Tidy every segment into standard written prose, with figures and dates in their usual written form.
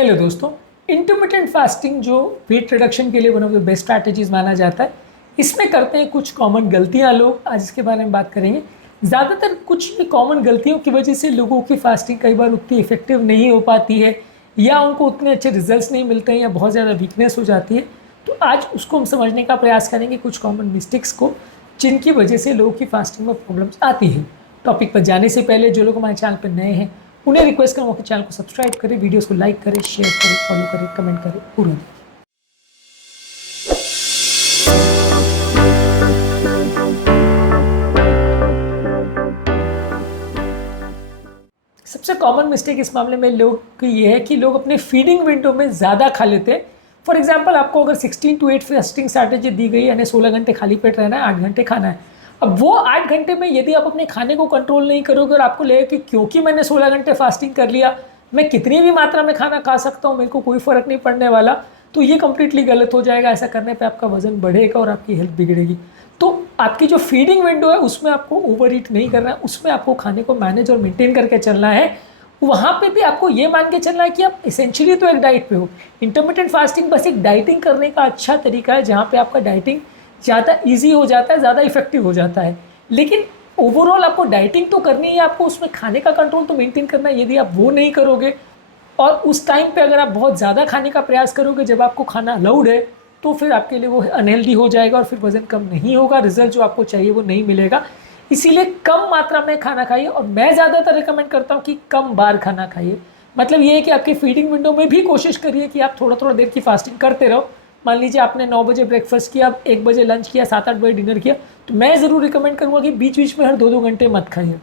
Hello दोस्तों, intermittent fasting जो weight reduction के लिए one of the best strategies माना जाता है, इसमें करते हैं कुछ कॉमन गलतियां लोग। आज इसके बारे में बात करेंगे। ज़्यादातर कुछ भी कॉमन गलतियों की वजह से लोगों की फास्टिंग कई बार उतनी इफेक्टिव नहीं हो पाती है या उनको उतने अच्छे रिजल्ट्स नहीं मिलते हैं या बहुत ज़्यादा वीकनेस हो जाती है। तो आज उसको हम समझने का प्रयास करेंगे, कुछ कॉमन मिस्टेक्स को जिनकी वजह से लोगों की फास्टिंग में प्रॉब्लम्स आती है। टॉपिक पर जाने से पहले जो लोग हमारे चैनल पर नए हैं उन्हें रिक्वेस्ट करूँगा कि चैनल को सब्सक्राइब करें, वीडियोस को लाइक करें, शेयर करें, फॉलो करें, कमेंट करें पूरा। सबसे कॉमन मिस्टेक इस मामले में लोग की ये है कि लोग अपने फीडिंग विंडो में ज़्यादा खा लेते हैं। फॉर एग्जांपल, आपको अगर 16 to 8 फास्टिंग स्ट्रैटेजी दी गई, यानी 16 घंटे खाली पेट रहना है, 8 घंटे खाना है। अब वो 8 घंटे में यदि आप अपने खाने को कंट्रोल नहीं करोगे और आपको लगेगा कि क्योंकि मैंने 16 घंटे फास्टिंग कर लिया, मैं कितनी भी मात्रा में खाना खा सकता हूँ, मेरे को कोई फ़र्क नहीं पड़ने वाला, तो ये कंप्लीटली गलत हो जाएगा। ऐसा करने पे आपका वजन बढ़ेगा और आपकी हेल्थ बिगड़ेगी। तो आपकी जो फीडिंग विंडो है उसमें आपको ओवर ईट नहीं करना है, उसमें आपको खाने को मैनेज और मेंटेन करके चलना है। वहाँ पे भी आपको ये मान के चलना है कि आप इसेंशियली तो एक डाइट पे हो। इंटरमिटेंट फास्टिंग बस एक डाइटिंग करने का अच्छा तरीका है, जहाँ पे आपका डाइटिंग ज़्यादा ईजी हो जाता है, ज़्यादा इफेक्टिव हो जाता है। लेकिन ओवरऑल आपको डाइटिंग तो करनी है, आपको उसमें खाने का कंट्रोल तो मेंटेन करना है। यदि आप वो नहीं करोगे और उस टाइम पे अगर आप बहुत ज़्यादा खाने का प्रयास करोगे जब आपको खाना अलाउड है, तो फिर आपके लिए वो अनहेल्दी हो जाएगा और फिर वज़न कम नहीं होगा, रिजल्ट जो आपको चाहिए वो नहीं मिलेगा। इसीलिए कम मात्रा में खाना खाइए और मैं ज़्यादातर रिकमेंड करता हूँ कि कम बार खाना खाइए। मतलब ये है कि आपकी फीडिंग विंडो में भी कोशिश करिए कि आप थोड़ा थोड़ा देर की फास्टिंग करते रहो। मान लीजिए आपने 9 बजे ब्रेकफास्ट किया, 1 बजे लंच किया, 7-8 बजे डिनर किया, तो मैं ज़रूर रिकमेंड करूँगा कि बीच बीच में हर 2-2 घंटे मत खाइए।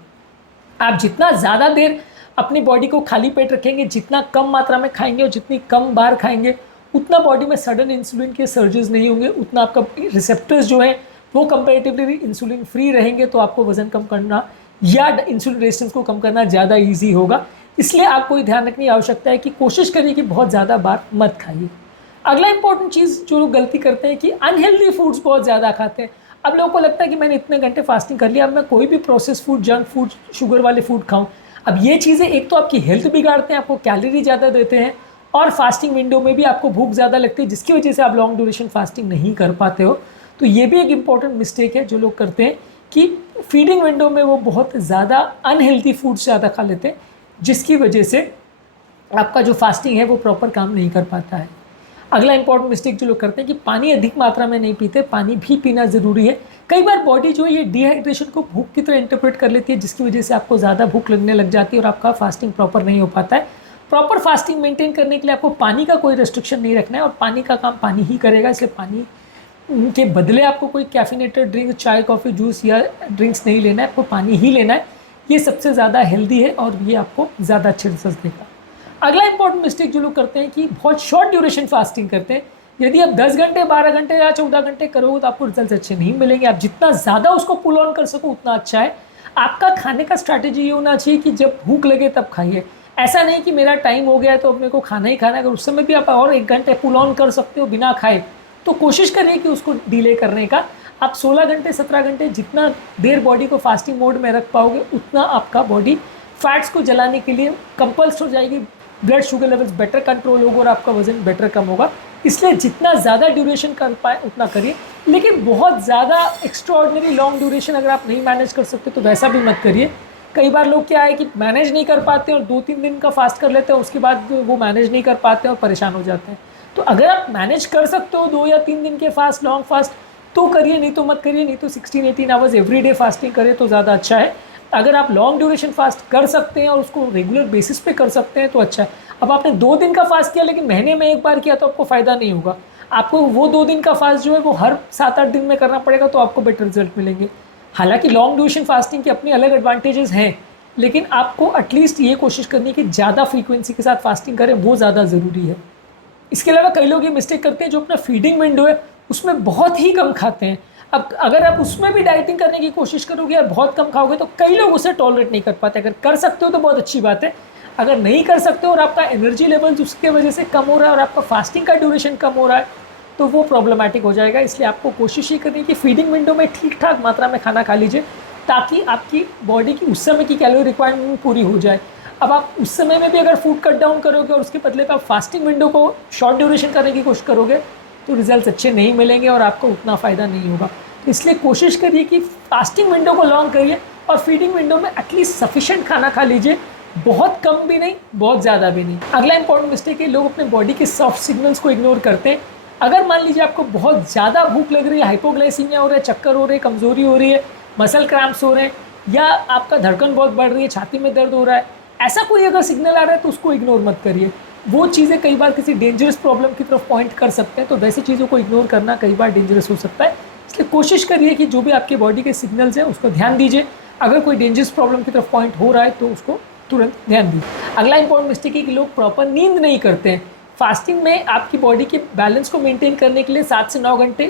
आप जितना ज़्यादा देर अपनी बॉडी को खाली पेट रखेंगे, जितना कम मात्रा में खाएंगे और जितनी कम बार खाएंगे, उतना बॉडी में सडन इंसुलिन के सर्जेस नहीं होंगे, उतना आपका रिसेप्टर्स जो है वो कंपेरेटिवली इंसुलिन फ्री रहेंगे। तो आपको वज़न कम करना या इंसुलिन रेजिस्टेंस को कम करना ज़्यादा ईजी होगा। इसलिए आपको ध्यान रखने की आवश्यकता है कि कोशिश करिए कि बहुत ज़्यादा बार मत खाइए। अगला इंपॉर्टेंट चीज़ जो लोग गलती करते हैं कि अनहेल्दी फूड्स बहुत ज़्यादा खाते हैं। अब लोगों को लगता है कि मैंने इतने घंटे फास्टिंग कर लिया, अब मैं कोई भी process food, junk food, sugar वाले फूड खाऊं। अब ये चीज़ें एक तो आपकी हेल्थ बिगाड़ते हैं, आपको कैलोरी ज़्यादा देते हैं और फास्टिंग विंडो में भी आपको भूख ज़्यादा लगती है, जिसकी वजह से आप लॉन्ग ड्यूरेशन फास्टिंग नहीं कर पाते हो। तो ये भी एक इम्पॉर्टेंट मिस्टेक है जो लोग करते हैं कि फीडिंग विंडो में वो बहुत ज़्यादा अनहेल्दी फूड्स ज़्यादा खा लेते हैं, जिसकी वजह से आपका जो फास्टिंग है वो प्रॉपर काम नहीं कर पाता है। अगला इंपॉर्टेंट मिस्टेक जो लोग करते हैं कि पानी अधिक मात्रा में नहीं पीते। पानी भी पीना ज़रूरी है। कई बार बॉडी जो है ये डिहाइड्रेशन को भूख की तरह इंटरप्रेट कर लेती है, जिसकी वजह से आपको ज़्यादा भूख लगने लग जाती है और आपका फास्टिंग प्रॉपर नहीं हो पाता है। प्रॉपर फास्टिंग मेंटेन करने के लिए आपको पानी का कोई रेस्ट्रिक्शन नहीं रखना है और पानी का काम पानी ही करेगा। इसलिए पानी के बदले आपको कोई कैफिनेटेड ड्रिंक, चाय, कॉफ़ी, जूस या ड्रिंक्स नहीं लेना है, आपको पानी ही लेना है। ये सबसे ज़्यादा हेल्दी है और ये आपको ज़्यादा अच्छे रिजल्ट देगा। अगला इंपॉर्टेंट मिस्टेक जो लोग करते हैं कि बहुत शॉर्ट ड्यूरेशन फास्टिंग करते हैं। यदि आप 10 घंटे, 12 घंटे या 14 घंटे करोगे तो आपको रिजल्ट अच्छे नहीं मिलेंगे। आप जितना ज़्यादा उसको पुल ऑन कर सको उतना अच्छा है। आपका खाने का स्ट्रैटेजी ये होना चाहिए कि जब भूख लगे तब खाइए। ऐसा नहीं कि मेरा टाइम हो गया है तो अब मेरे को खाना ही खाना है। अगर उस समय भी आप और 1 घंटे पुल ऑन कर सकते हो बिना खाए, तो कोशिश करिए कि उसको डिले करने का। आप 16 घंटे, 17 घंटे जितना देर बॉडी को फास्टिंग मोड में रख पाओगे, उतना आपका बॉडी फैट्स को जलाने के लिए कंपल्स हो जाएगी। Blood sugar levels better control होगा और आपका वजन बेटर कम होगा। इसलिए जितना ज़्यादा ड्यूरेशन कर पाए उतना करिए, लेकिन बहुत ज़्यादा एक्स्ट्राऑर्डिनरी लॉन्ग ड्यूरेशन अगर आप नहीं मैनेज कर सकते तो वैसा भी मत करिए। कई बार लोग क्या है कि मैनेज नहीं कर पाते और 2-3 दिन का फास्ट कर लेते हैं, उसके बाद वो मैनेज नहीं कर पाते और परेशान हो जाते हैं। तो अगर आप मैनेज कर सकते हो 2 या 3 दिन के फास्ट, लॉन्ग फास्ट, तो करिए, नहीं तो मत करिए। नहीं तो 16-18 आवर्स एवरी डे फास्टिंग करें तो ज़्यादा अच्छा है। अगर आप लॉन्ग ड्यूरेशन फास्ट कर सकते हैं और उसको रेगुलर बेसिस पे कर सकते हैं तो अच्छा है। अब आपने 2 दिन का फास्ट किया लेकिन महीने में 1 बार किया तो आपको फ़ायदा नहीं होगा। आपको वो 2 दिन का फास्ट जो है वो हर 7-8 दिन में करना पड़ेगा, तो आपको बेटर रिजल्ट मिलेंगे। हालांकि लॉन्ग ड्यूरेशन फास्टिंग के अपनी अलग एडवांटेजेस हैं, लेकिन आपको एटलीस्ट ये कोशिश करनी है कि ज़्यादा फ्रीक्वेंसी के साथ फास्टिंग करें, वो ज़्यादा ज़रूरी है। इसके अलावा कई लोग ये मिस्टेक करते हैं जो अपना फीडिंग विंडो है उसमें बहुत ही कम खाते हैं। अब अगर आप उसमें भी डाइटिंग करने की कोशिश करोगे और बहुत कम खाओगे तो कई लोग उसे टॉलरेट नहीं कर पाते। अगर कर सकते हो तो बहुत अच्छी बात है। अगर नहीं कर सकते हो और आपका एनर्जी लेवल उसके वजह से कम हो रहा है और आपका फास्टिंग का ड्यूरेशन कम हो रहा है, तो वो प्रॉब्लमेटिक हो जाएगा। इसलिए आपको कोशिश ही करनी है कि फीडिंग विंडो में ठीक ठाक मात्रा में खाना खा लीजिए, ताकि आपकी बॉडी की उस समय की कैलोरी रिक्वायरमेंट पूरी हो जाए। अब आप उस समय में भी अगर फूड कट डाउन करोगे और उसके बदले पे आप फास्टिंग विंडो को शॉर्ट ड्यूरेशन करने की कोशिश करोगे तो रिजल्ट अच्छे नहीं मिलेंगे और आपको उतना फ़ायदा नहीं होगा। तो इसलिए कोशिश करिए कि फास्टिंग विंडो को लॉन्ग करिए और फीडिंग विंडो में एटलीस्ट सफिशिएंट खाना खा लीजिए, बहुत कम भी नहीं, बहुत ज़्यादा भी नहीं। अगला इंपॉर्टेंट मिस्टेक है, लोग अपने बॉडी के सॉफ्ट सिग्नल्स को इग्नोर करते हैं। अगर मान लीजिए आपको बहुत ज़्यादा भूख लग रही है, हाइपोग्लाइसीमिया हो रहा है, चक्कर हो रहे हैं, कमज़ोरी हो रही है, मसल क्रैम्प्स हो रहे हैं, या आपका धड़कन बहुत बढ़ रही है, छाती में दर्द हो रहा है, ऐसा कोई अगर सिग्नल आ रहा है तो उसको इग्नोर मत करिए। वो चीज़ें कई बार किसी डेंजरस प्रॉब्लम की तरफ पॉइंट कर सकते हैं, तो वैसी चीज़ों को इग्नोर करना कई बार डेंजरस हो सकता है। इसलिए कोशिश करिए कि जो भी आपके बॉडी के सिग्नल्स हैं उसको ध्यान दीजिए। अगर कोई डेंजरस प्रॉब्लम की तरफ पॉइंट हो रहा है तो उसको तुरंत ध्यान दीजिए। अगला इंपॉर्टेंट मिस्टेक है कि लोग प्रॉपर नींद नहीं करते हैं। फास्टिंग में आपकी बॉडी के बैलेंस को मेंटेन करने के लिए 7 से 9 घंटे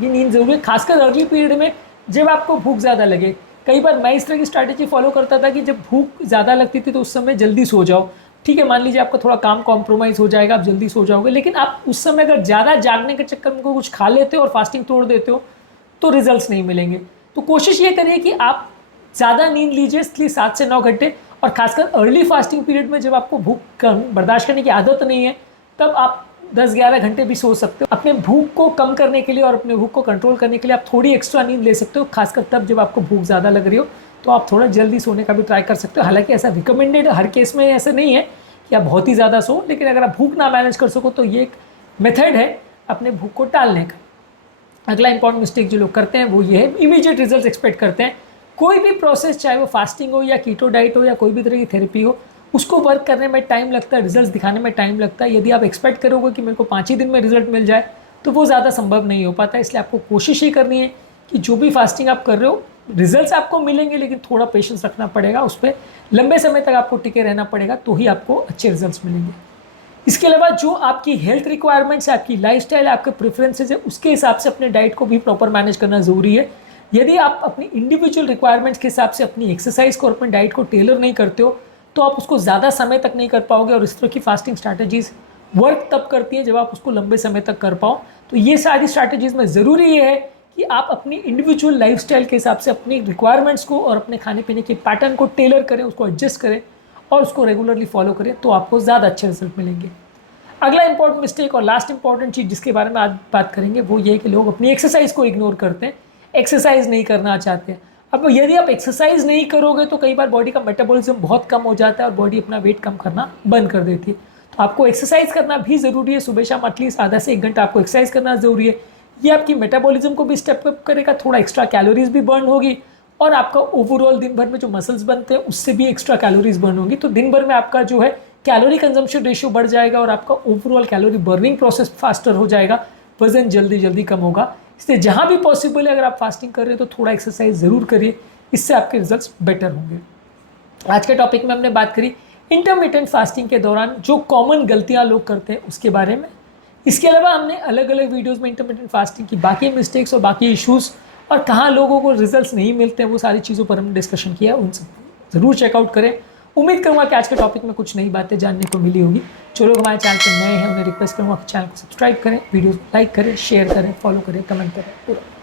की नींद जरूरी है, खासकर अर्ली पीरियड में जब आपको भूख ज़्यादा लगे। कई बार मैं इस तरह की स्ट्रैटेजी फॉलो करता था कि जब भूख ज़्यादा लगती थी तो उस समय जल्दी सो जाओ। ठीक है, मान लीजिए आपका थोड़ा काम कॉम्प्रोमाइज़ हो जाएगा, आप जल्दी सो जाओगे, लेकिन आप उस समय अगर ज़्यादा जागने के चक्कर में कुछ खा लेते हो और फास्टिंग तोड़ देते हो तो रिजल्ट्स नहीं मिलेंगे। तो कोशिश ये करिए कि आप ज़्यादा नींद लीजिए, इसलिए 7 से 9 घंटे, और खासकर अर्ली फास्टिंग पीरियड में जब आपको भूख बर्दाश्त करने की आदत नहीं है तब आप 10-11 घंटे भी सो सकते हो। अपने भूख को कम करने के लिए और अपने भूख को कंट्रोल करने के लिए आप थोड़ी एक्स्ट्रा नींद ले सकते हो, खासकर तब जब आपको भूख ज़्यादा लग रही हो तो आप थोड़ा जल्दी सोने का भी ट्राई कर सकते हो। हालांकि ऐसा रिकमेंडेड हर केस में ऐसा नहीं है कि आप बहुत ही ज़्यादा सो, लेकिन अगर आप भूख ना मैनेज कर सको तो ये एक मेथड है अपने भूख को टालने का। अगला इंपॉर्टेंट मिस्टेक जो लोग करते हैं वो ये है, इमीडिएट रिजल्ट एक्सपेक्ट करते हैं। कोई भी प्रोसेस, चाहे वो फास्टिंग हो या कीटो डाइट हो या कोई भी तरह की थेरेपी हो, उसको वर्क करने में टाइम लगता है, रिजल्ट दिखाने में टाइम लगता है। यदि आप एक्सपेक्ट करोगे कि मेरे को 5 ही दिन में रिजल्ट मिल जाए तो वो ज़्यादा संभव नहीं हो पाता। इसलिए आपको कोशिश ही करनी है कि जो भी फास्टिंग आप कर रहे हो रिजल्ट्स आपको मिलेंगे, लेकिन थोड़ा पेशेंस रखना पड़ेगा, उस पर लंबे समय तक आपको टिके रहना पड़ेगा, तो ही आपको अच्छे रिजल्ट्स मिलेंगे। इसके अलावा जो आपकी हेल्थ रिक्वायरमेंट्स है, आपकी लाइफस्टाइल है, आपके प्रेफरेंसेस है, उसके हिसाब से अपने डाइट को भी प्रॉपर मैनेज करना ज़रूरी है। यदि आप अपनी इंडिविजुअल रिक्वायरमेंट्स के हिसाब से अपनी एक्सरसाइज को और अपने डाइट को टेलर नहीं करते हो तो आप उसको ज़्यादा समय तक नहीं कर पाओगे, और इस तरह की फास्टिंग स्ट्रैटेजीज़ वर्क तब करती हैं जब आप उसको लंबे समय तक कर पाओ। तो ये सारी स्ट्रैटेजीज़ में ज़रूरी ये है कि आप अपनी इंडिविजुअल लाइफस्टाइल के हिसाब से अपनी रिक्वायरमेंट्स को और अपने खाने पीने के पैटर्न को टेलर करें, उसको एडजस्ट करें और उसको रेगुलरली फॉलो करें, तो आपको ज़्यादा अच्छे रिजल्ट मिलेंगे। अगला इंपॉर्टेंट मिस्टेक और लास्ट इंपॉर्टेंट चीज़ जिसके बारे में आज बात करेंगे वो ये है कि लोग अपनी एक्सरसाइज को इग्नोर करते हैं, एक्सरसाइज नहीं करना चाहते हैं। अब यदि आप एक्सरसाइज नहीं करोगे तो कई बार बॉडी का मेटाबॉलिज्म बहुत कम हो जाता है और बॉडी अपना वेट कम करना बंद कर देती है। तो आपको एक्सरसाइज करना भी ज़रूरी है, सुबह शाम एटलीस्ट आधा से 1 घंटा आपको एक्सरसाइज करना ज़रूरी है। ये आपकी मेटाबॉलिज्म को भी स्टेप अप करेगा, थोड़ा एक्स्ट्रा कैलोरीज भी बर्न होगी, और आपका ओवरऑल दिन भर में जो मसल्स बनते हैं उससे भी एक्स्ट्रा कैलोरीज बर्न होगी। तो दिन भर में आपका जो है कैलोरी कंजम्पशन रेशियो बढ़ जाएगा और आपका overall calorie burning process faster हो जाएगा, वजन जल्दी जल्दी कम होगा। इसलिए जहाँ भी पॉसिबल है अगर आप फास्टिंग कर रहे हो तो थोड़ा एक्सरसाइज ज़रूर करिए, इससे आपके रिजल्ट्स बेटर होंगे। आज के टॉपिक में हमने बात करी इंटरमिटेंट फास्टिंग के दौरान जो कॉमन गलतियाँ लोग करते हैं उसके बारे में। इसके अलावा हमने अलग अलग वीडियोस में इंटरमिटेंट फास्टिंग की बाकी मिस्टेक्स और बाकी इश्यूज़ और कहाँ लोगों को रिजल्ट्स नहीं मिलते हैं वो सारी चीज़ों पर हमने डिस्कशन किया, उन सब ज़रूर चेकआउट करें। उम्मीद करूँगा कि आज के टॉपिक में कुछ नई बातें जानने को मिली होगी। जो लोग हमारे चैनल पर नए हैं उन्हें रिक्वेस्ट करूँगा कि चैनल को सब्सक्राइब करें, वीडियो को लाइक करें, शेयर करें, फॉलो करें, कमेंट करें पूरा।